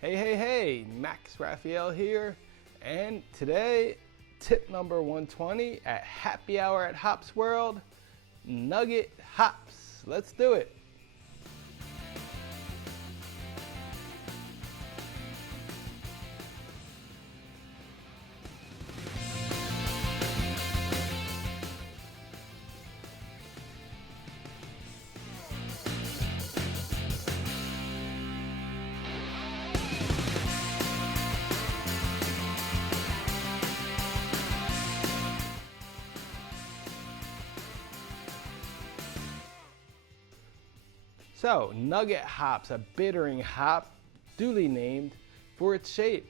Hey, Max Raphael here, and today, tip number 120 at Happy Hour at Hops World, Nugget Hops. Let's do it. So, Nugget Hops, a bittering hop, duly named for its shape.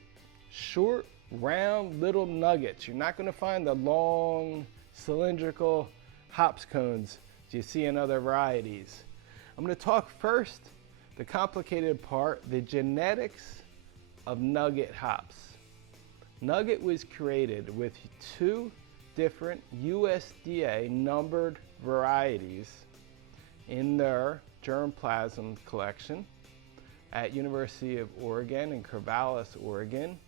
Short, round, little nuggets. You're not going to find the long, cylindrical hops cones you see in other varieties. I'm going to talk first, the complicated part, the genetics of Nugget Hops. Nugget was created with two different USDA numbered varieties in their germplasm collection at University of Oregon in Corvallis, Oregon.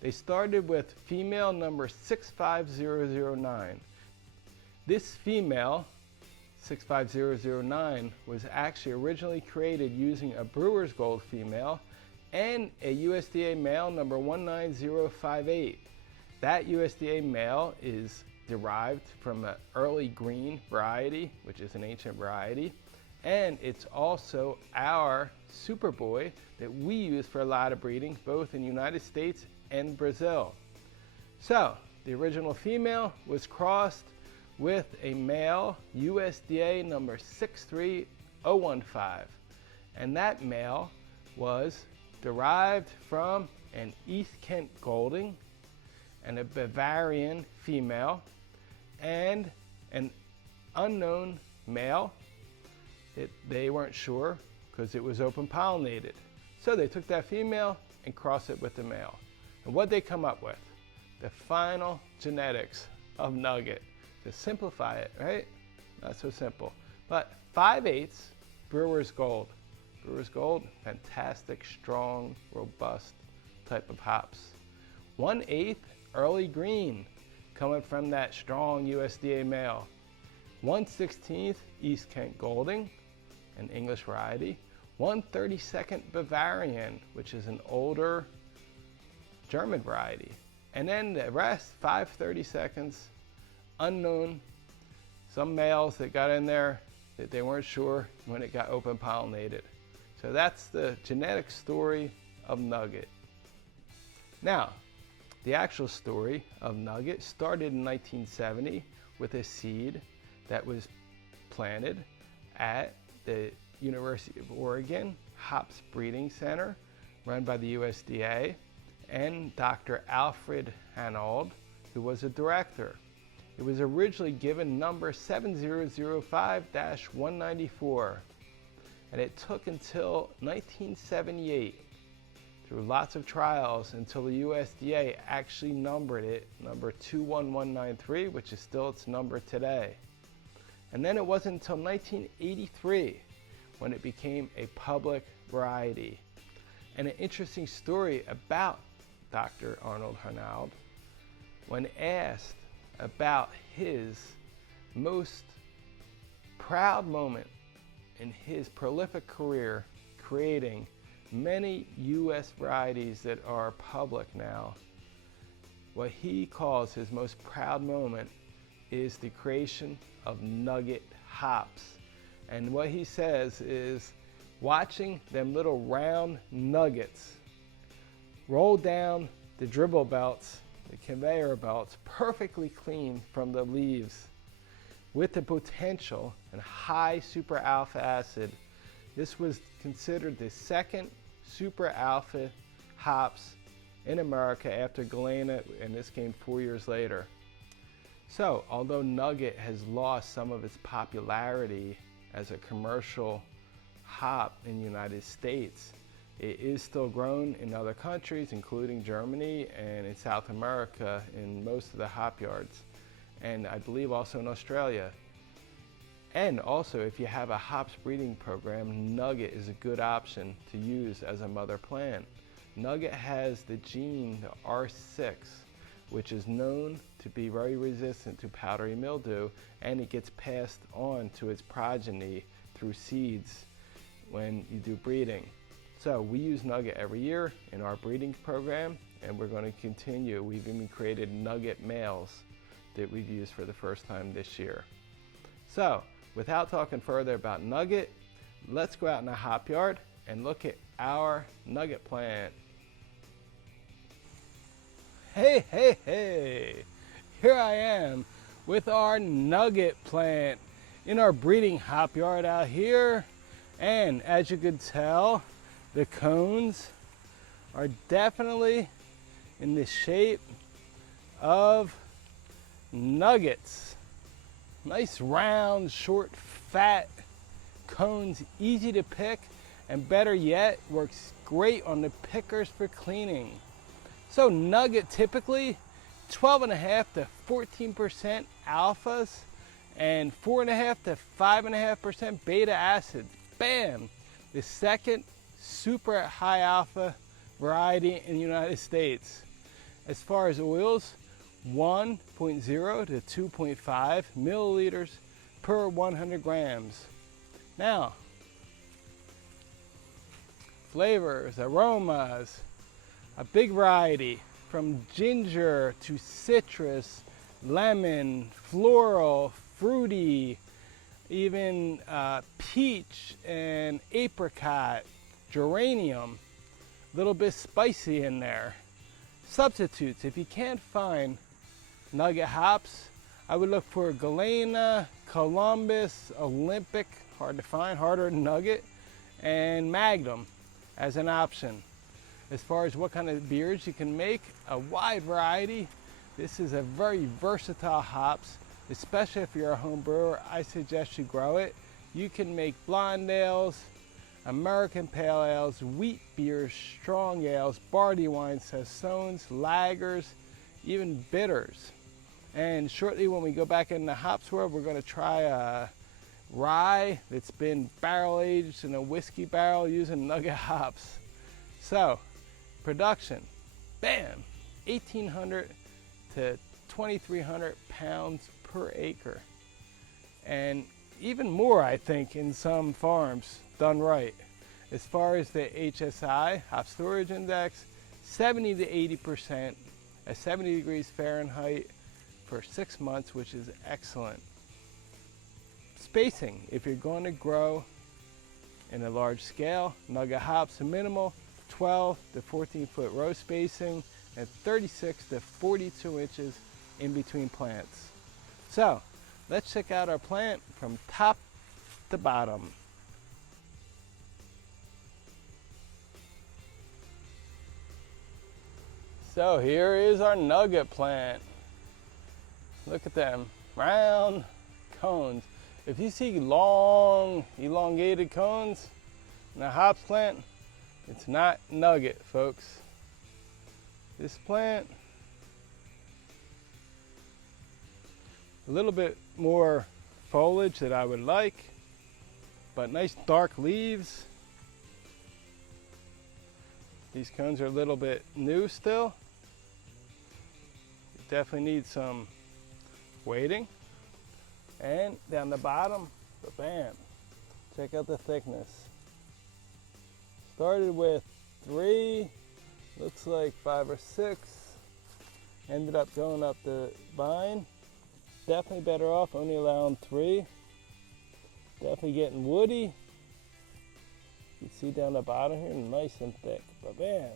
They started with female number 65009. This female 65009 was actually originally created using a Brewer's Gold female and a USDA male number 19058. That USDA male is derived from an early green variety, which is an ancient variety. And it's also our Superboy that we use for a lot of breeding, both in the United States and Brazil. So, the original female was crossed with a male USDA number 63015. And that male was derived from an East Kent Golding and a Bavarian female and an unknown male. They weren't sure because it was open pollinated. So they took that female and crossed it with the male. And what they come up with? The final genetics of Nugget. To simplify it, right? Not so simple. But 5/8 Brewer's Gold. Brewer's Gold, fantastic, strong, robust type of hops. 1/8 Early Green, coming from that strong USDA male. 1/16 East Kent Golding, an English variety. 1/32 Bavarian, which is an older German variety. And then the rest, 5/32 unknown. Some males that got in there that they weren't sure when it got open pollinated. So that's the genetic story of Nugget. Now, the actual story of Nugget started in 1970 with a seed that was planted at the University of Oregon Hops Breeding Center, run by the USDA, and Dr. Alfred Hanold, who was a director. It was originally given number 7005-194, and it took until 1978, through lots of trials, until the USDA actually numbered it number 21193, which is still its number today. And then it wasn't until 1983 when it became a public variety. And an interesting story about Dr. Arnold Hanold, when asked about his most proud moment in his prolific career creating many US varieties that are public now, what he calls his most proud moment is the creation of Nugget Hops. And what he says is watching them little round nuggets roll down the dribble belts, the conveyor belts, perfectly clean from the leaves with the potential and high super alpha acid. This was considered the second super alpha hops in America after Galena, and this came 4 years later. So, although Nugget has lost some of its popularity as a commercial hop in the United States, it is still grown in other countries, including Germany and in South America in most of the hop yards, and I believe also in Australia. And also, if you have a hops breeding program, Nugget is a good option to use as a mother plant. Nugget has the gene, the R6, which is known to be very resistant to powdery mildew, and it gets passed on to its progeny through seeds when you do breeding. So we use Nugget every year in our breeding program, and we're going to continue. We've even created Nugget males that we've used for the first time this year. So without talking further about Nugget, let's go out in the hop yard and look at our Nugget plant. Hey, hey, hey! Here I am with our Nugget plant in our breeding hop yard out here. And as you can tell, the cones are definitely in the shape of nuggets. Nice round, short, fat cones, easy to pick, and better yet, works great on the pickers for cleaning. So Nugget typically 12.5 to 14% alphas and 4.5 to 5.5% beta acids. Bam! The second super high alpha variety in the United States. As far as oils, 1.0 to 2.5 milliliters per 100 grams. Now, flavors, aromas, a big variety from ginger to citrus, lemon, floral, fruity, even peach and apricot, geranium, a little bit spicy in there. Substitutes, if you can't find Nugget hops, I would look for Galena, Columbus, Olympic, hard to find, harder than Nugget, and Magnum as an option. As far as what kind of beers you can make, a wide variety. This is a very versatile hops, especially if you're a home brewer. I suggest you grow it. You can make blonde ales, American pale ales, wheat beers, strong ales, barley wines, saisons, lagers, even bitters. And shortly when we go back in the hops world, we're going to try a rye that's been barrel aged in a whiskey barrel using Nugget hops. So, production, bam, 1,800 to 2,300 pounds per acre. And even more, I think, in some farms, done right. As far as the HSI, hop storage index, 70 to 80% at 70 degrees Fahrenheit for 6 months, which is excellent. Spacing, if you're going to grow in a large scale, Nugget hops, a minimal 12 to 14 foot row spacing and 36 to 42 inches in between plants. So let's check out our plant from top to bottom. So here is our Nugget plant. Look at them, round cones. If you see long, elongated cones in a hops plant, it's not Nugget, folks. This plant, a little bit more foliage that I would like, but nice dark leaves. These cones are a little bit new still. Definitely need some waiting. And down the bottom, bam, check out the thickness. Started with 3, looks like 5 or 6. Ended up going up the vine. Definitely better off only allowing 3. Definitely getting woody. You can see down the bottom here, nice and thick, but bam.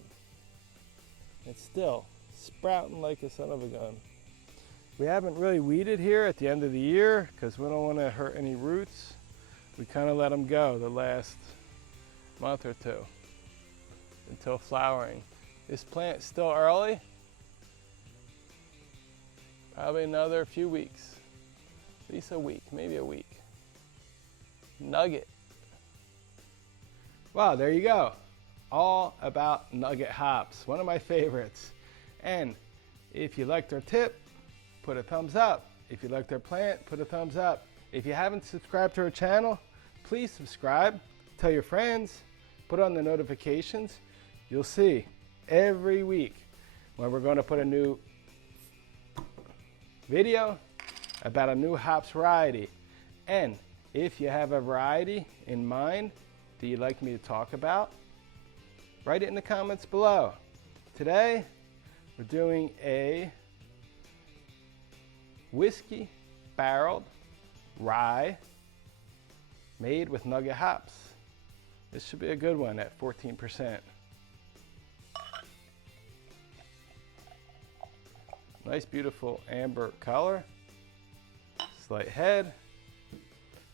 It's still sprouting like a son of a gun. We haven't really weeded here at the end of the year because we don't want to hurt any roots. We kind of let them go the last month or two until flowering. This plant's still early. Probably another few weeks. At least a week, maybe a week. Nugget. Wow, there you go. All about Nugget hops, one of my favorites. And if you liked our tip, put a thumbs up. If you liked our plant, put a thumbs up. If you haven't subscribed to our channel, please subscribe. Tell your friends, put on the notifications. You'll see every week when we're going to put a new video about a new hops variety. And if you have a variety in mind that you'd like me to talk about, write it in the comments below. Today, we're doing a whiskey barreled rye made with Nugget hops. This should be a good one at 14%. Nice, beautiful amber color, slight head,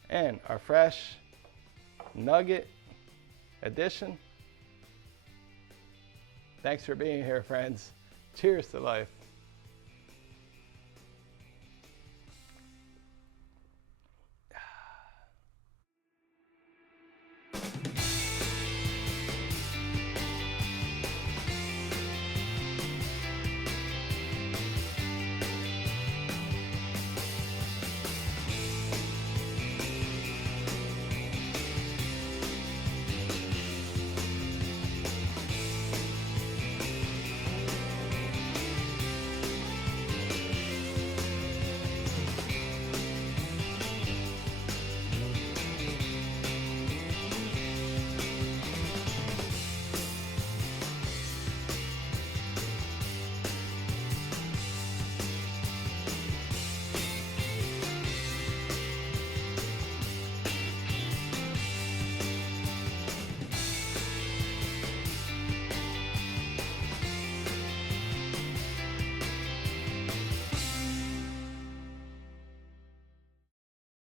and our fresh nugget addition. Thanks for being here, friends. Cheers to life.